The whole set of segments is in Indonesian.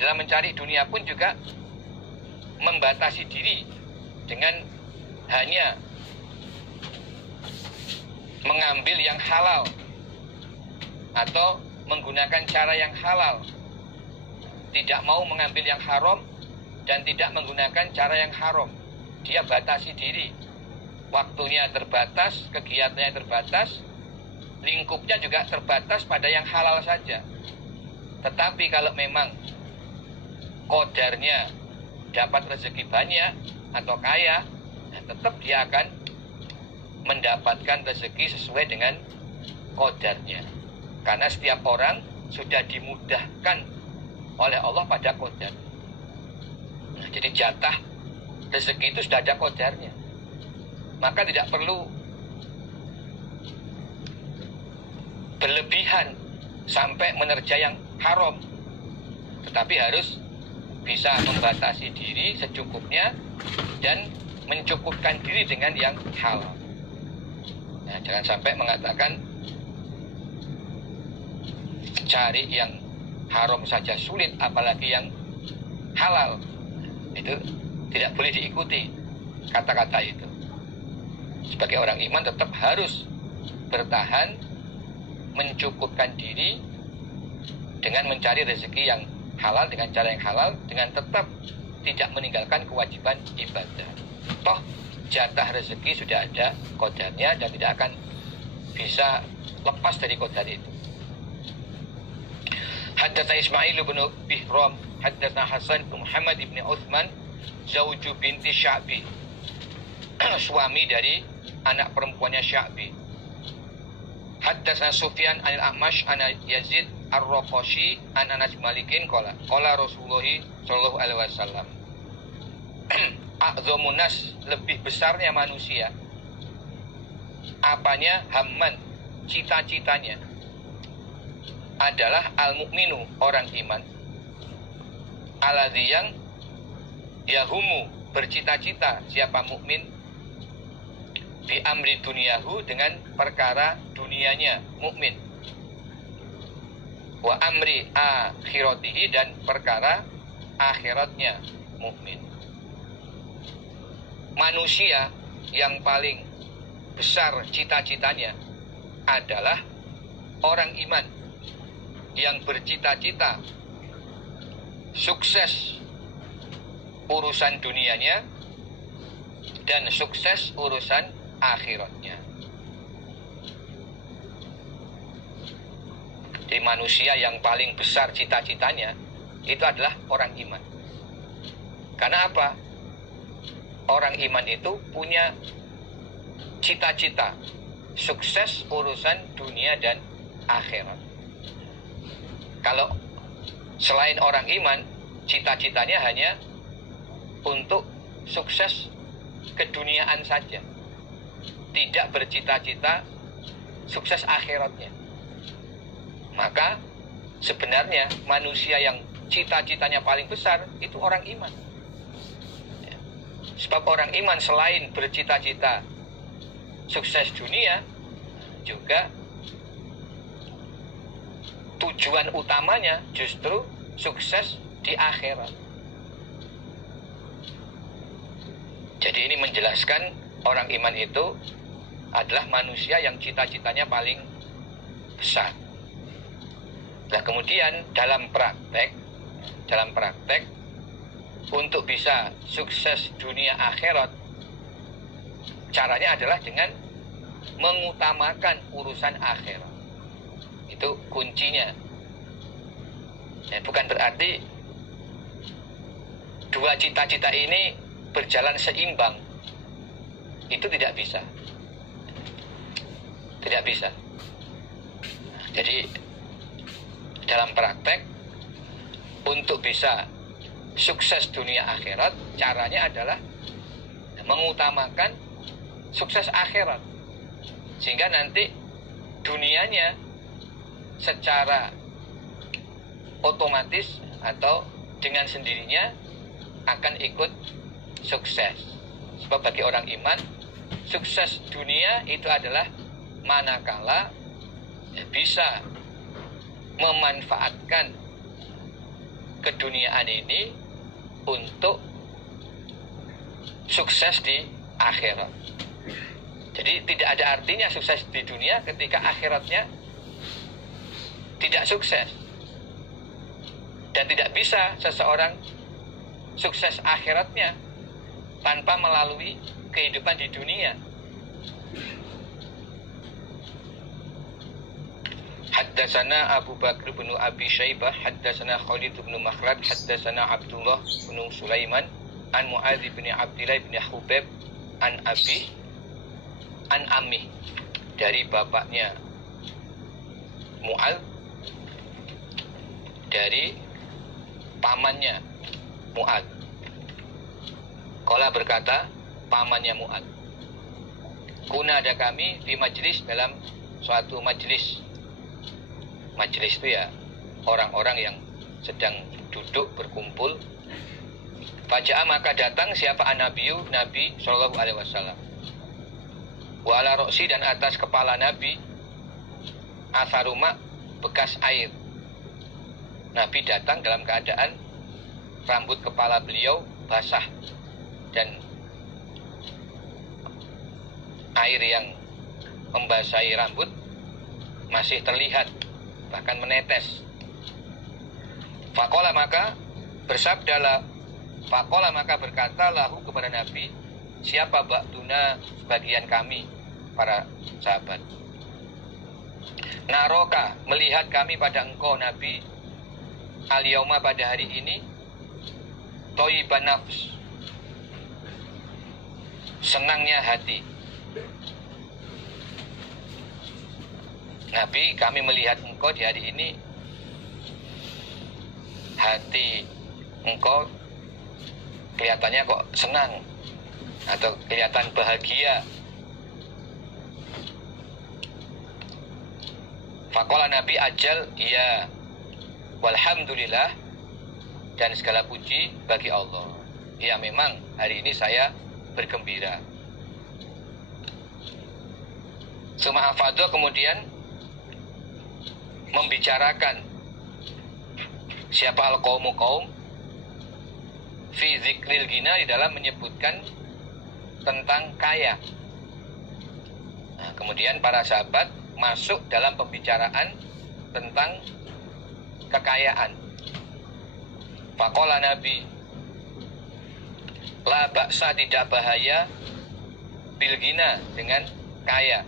dalam mencari dunia pun juga membatasi diri dengan hanya mengambil yang halal atau menggunakan cara yang halal, tidak mau mengambil yang haram dan tidak menggunakan cara yang haram. Dia batasi diri, waktunya terbatas, kegiatannya terbatas, lingkupnya juga terbatas pada yang halal saja. Tetapi kalau memang qadarnya dapat rezeki banyak atau kaya, tetap dia akan mendapatkan rezeki sesuai dengan qadarnya. Karena setiap orang sudah dimudahkan oleh Allah pada qadar. Jadi jatah rezeki itu sudah ada qadarnya. Maka tidak perlu berlebihan sampai menerja yang haram, tetapi harus bisa membatasi diri secukupnya dan mencukupkan diri dengan yang halal. Nah, jangan sampai mengatakan cari yang haram saja sulit, apalagi yang halal. Itu tidak boleh diikuti kata-kata itu. Sebagai orang iman tetap harus bertahan, mencukupkan diri dengan mencari rezeki yang halal dengan cara yang halal, dengan tetap tidak meninggalkan kewajiban ibadah. Toh jatah rezeki sudah ada qadarnya dan tidak akan bisa lepas dari qadar itu. Haddatsana Ismail bin Bihram, haddatsana Hasan bin Muhammad bin Utsman, zauju binti Sya'bi, suami dari anak perempuannya Sya'bi. Haddatsana Sufyan anil A'mash an Yazid ar-Raqashi an Anas Malikin qala Rasulullah sallallahu alaihi wasallam, a'dzamun nas, lebih besarnya manusia apanya, hamman, cita-citanya, adalah al-mu'minu, orang iman, alladzi yang yahumu, bercita-cita siapa mukmin, bi amri dunyahu, dengan perkara dunianya mukmin, wa amri akhiratihi, dan perkara akhiratnya mukmin. Manusia yang paling besar cita-citanya adalah orang iman yang bercita-cita sukses urusan dunianya dan sukses urusan akhiratnya. Jadi manusia yang paling besar cita-citanya itu adalah orang iman. Karena apa? Orang iman itu punya cita-cita sukses urusan dunia dan akhirat. Kalau selain orang iman, cita-citanya hanya untuk sukses keduniaan saja, tidak bercita-cita sukses akhiratnya. Maka sebenarnya manusia yang cita-citanya paling besar itu orang iman. Sebab orang iman selain bercita-cita sukses dunia, juga tujuan utamanya justru sukses di akhirat. Jadi ini menjelaskan orang iman itu adalah manusia yang cita-citanya paling besar. Nah, kemudian dalam praktek untuk bisa sukses dunia akhirat, caranya adalah dengan mengutamakan urusan akhirat. Itu kuncinya. Ya, bukan berarti dua cita-cita ini berjalan seimbang. Itu tidak bisa. Tidak bisa. Jadi dalam praktek untuk bisa sukses dunia akhirat, caranya adalah mengutamakan sukses akhirat, sehingga nanti dunianya secara otomatis atau dengan sendirinya akan ikut sukses. Sebab bagi orang iman, sukses dunia itu adalah manakala bisa memanfaatkan keduniaan ini untuk sukses di akhirat. Jadi tidak ada artinya sukses di dunia ketika akhiratnya tidak sukses. Dan tidak bisa seseorang sukses akhiratnya tanpa melalui kehidupan di dunia. Haddatsana Abu Bakr bin Abi Syaibah, haddatsana Khalid bin Makhlad, haddatsana Abdullah bin Sulaiman, an Muadz bin Abdillah bin Hubab, an Abi, an Ammi, dari bapaknya Muadz, dari pamannya Muadz. Qala berkata pamannya Muadz, kuna ada kami di majlis, dalam suatu majlis. Majlis itu ya orang-orang yang sedang duduk berkumpul. Faja'a, maka datang siapa an-nabiyyu, Nabi sallallahu alaihi wasallam. Wa ala roksi, dan atas kepala Nabi atharuma, bekas air. Nabi datang dalam keadaan rambut kepala beliau basah dan air yang membasahi rambut masih terlihat, bahkan menetes. Faqala, maka bersabdalah, faqala, maka berkata lahu kepada Nabi, siapa ba'duna, sebagian kami para sahabat, naroka, melihat kami pada engkau Nabi, al-yauma, pada hari ini, thayyiban nafs, senangnya hati. Nabi, kami melihat engkau di hari ini, hati engkau kelihatannya kok senang atau kelihatan bahagia. Faqala, Nabi, ajal, iya, walhamdulillah, dan segala puji bagi Allah. Ya, memang hari ini saya bergembira. Suma afadha, kemudian membicarakan siapa al-qaumu, kaum, fi zikril ghina, di dalam menyebutkan tentang kaya. Nah, kemudian para sahabat masuk dalam pembicaraan tentang kekayaan. Faqala, Nabi, la ba'sa, tidak bahaya, bil ghina, dengan kaya,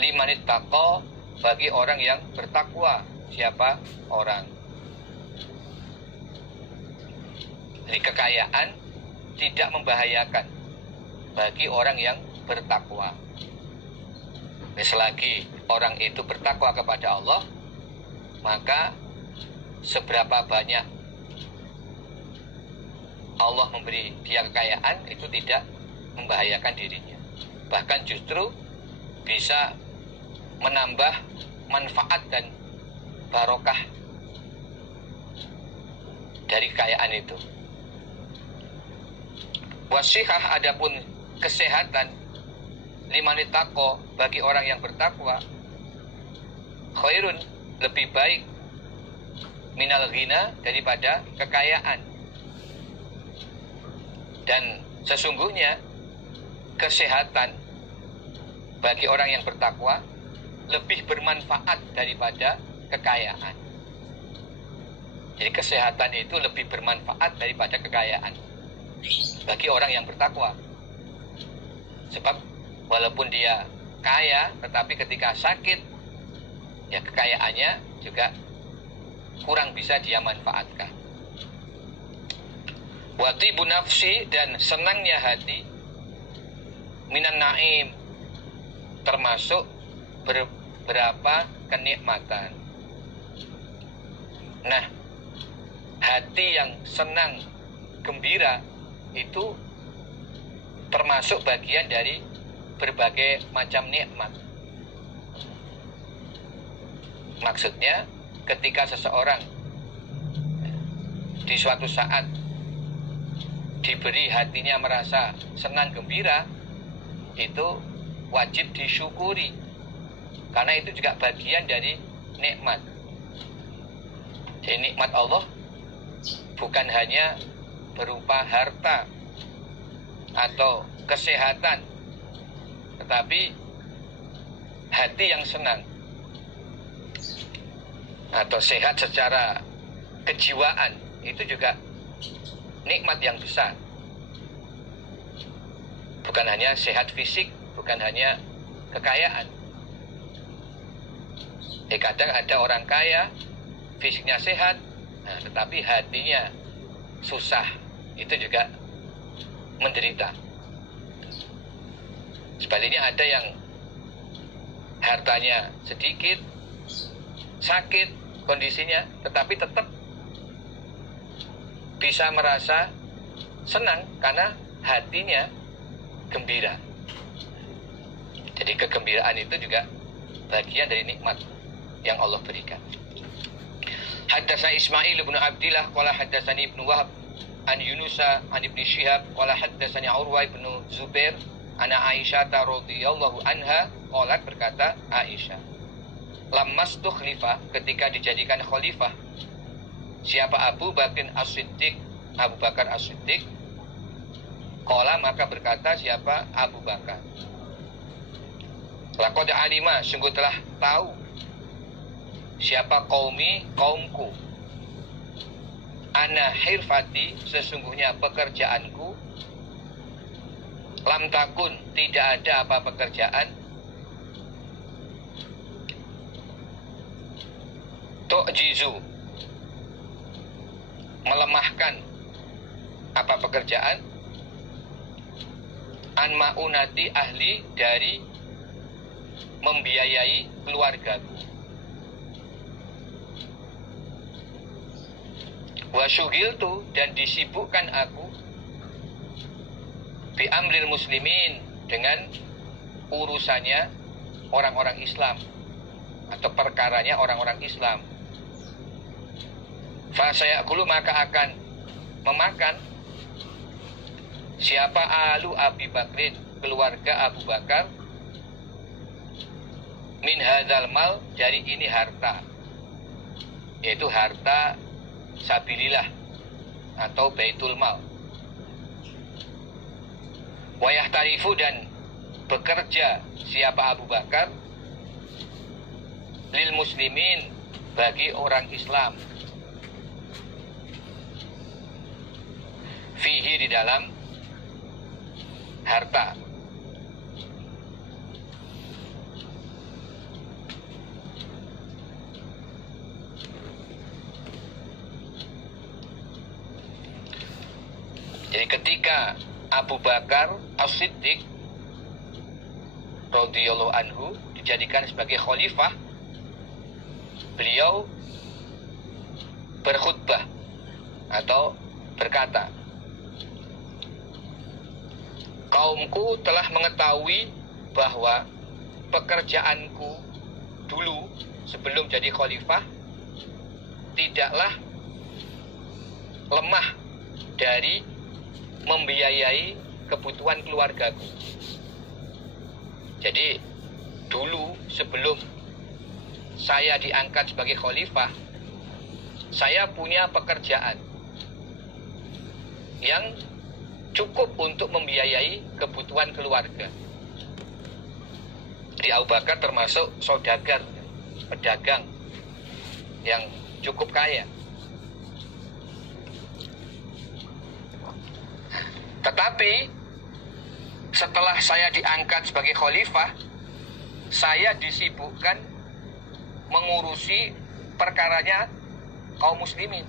liman ittaqa, bagi orang yang bertakwa. Siapa orang? Jadi kekayaan tidak membahayakan bagi orang yang bertakwa. Selagi orang itu bertakwa kepada Allah, maka seberapa banyak Allah memberi dia kekayaan, itu tidak membahayakan dirinya. Bahkan justru bisa menambah manfaat dan barokah dari kekayaan itu. Wasihah, adapun kesehatan, liman ittaqo, bagi orang yang bertakwa, khairun, lebih baik, minal ghina, daripada kekayaan. Dan sesungguhnya kesehatan bagi orang yang bertakwa lebih bermanfaat daripada kekayaan. Jadi kesehatan itu lebih bermanfaat daripada kekayaan bagi orang yang bertakwa. Sebab walaupun dia kaya, tetapi ketika sakit, ya kekayaannya juga kurang bisa dia manfaatkan. Wa tibu nafsi, dan senangnya hati, minan naim, termasuk beberapa kenikmatan. Nah, hati yang senang, gembira, itu termasuk bagian dari berbagai macam nikmat. Maksudnya, ketika seseorang di suatu saat diberi hatinya merasa senang gembira, itu wajib disyukuri, karena itu juga bagian dari nikmat. Jadi nikmat Allah bukan hanya berupa harta atau kesehatan, tetapi hati yang senang atau sehat secara kejiwaan, itu juga nikmat yang besar. Bukan hanya sehat fisik, bukan hanya kekayaan. Kadang ada orang kaya, fisiknya sehat, tetapi hatinya susah, itu juga menderita. Sebaliknya ada yang hartanya sedikit, sakit kondisinya, tetapi tetap bisa merasa senang karena hatinya gembira. Jadi kegembiraan itu juga bagian dari nikmat yang Allah berikan. Haddatsana Ismail bin Abdillah qala haddatsani Ibnu Wahab an Yunusa an Ibnu Syihab qala haddatsani Urwa bin Zubair ana Aisyah radhiyallahu anha qalat, berkata Aisyah, lammas tukhlifah, ketika dijadikan khalifah siapa Abu Bakar As-Siddiq, Abu Bakar As-Siddiq, qala, maka berkata siapa Abu Bakar, laqad alima, sungguh telah tahu siapa kaumku, ana hirfati, sesungguhnya pekerjaanku, lam takun, tidak ada apa pekerjaan, tu'jizu, melemahkan apa pekerjaan, an ma'unati ahli, dari membiayai keluargaku, wa syughiltu, dan disibukkan aku, bi amril muslimin, dengan urusannya orang-orang Islam atau perkaranya orang-orang Islam. Fa sayakulu, maka akan memakan siapa alu Abi Bakrin, keluarga Abu Bakar, min hadzal mal, dari ini harta, yaitu harta sabilillah atau baitul mal. Wayah tarifu, dan bekerja siapa Abu Bakar, lil muslimin, bagi orang Islam, fihi, di dalam harta. Jadi ketika Abu Bakar As-Siddiq radhiyallahu anhu dijadikan sebagai khalifah, beliau berkhutbah atau berkata, kaumku telah mengetahui bahwa pekerjaanku dulu sebelum jadi khalifah tidaklah lemah dari membiayai kebutuhan keluargaku. Jadi dulu sebelum saya diangkat sebagai khalifah, saya punya pekerjaan yang cukup untuk membiayai kebutuhan keluarga. Di Abu Bakar termasuk saudagar, pedagang yang cukup kaya. Tetapi setelah saya diangkat sebagai khalifah, saya disibukkan mengurusi perkaranya kaum muslimin.